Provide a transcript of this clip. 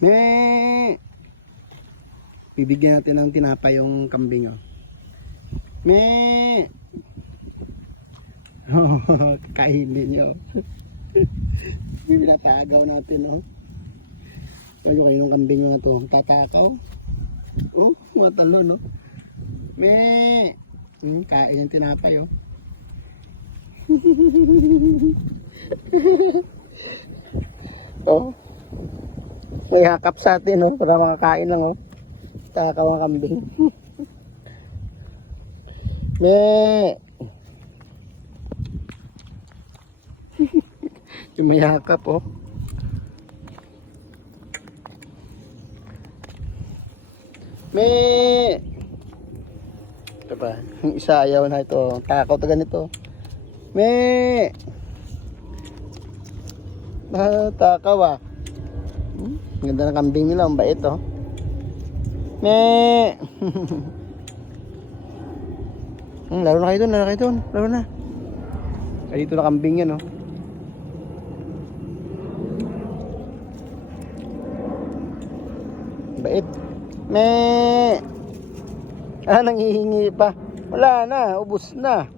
Me! Bibigyan natin ng tinapay yung kambing, oh. Me! Oh, kakainin niyo. Pinatagaw natin, oh. Kayo kayo ng kambing mga to. Tatakaw. Oh, matalon, oh. Me! Kain yung tinapay, oh. Oh. May hakap sa atin, oh, para makakain lang, oh. Takaw ang kambing. Me! Yung may hakap, oh. Me! Ito ba? Yung isa ayaw na ito. Takaw to ganito. Me! Takaw, ah. Ganda ng kambing nila, ang bait, oh. Me! Laro na kayo dun, laro kayo dun, laro na. Ay, dito na kambing yan, oh. Bait. Me! Nanghihingi pa. Wala na, ubos na.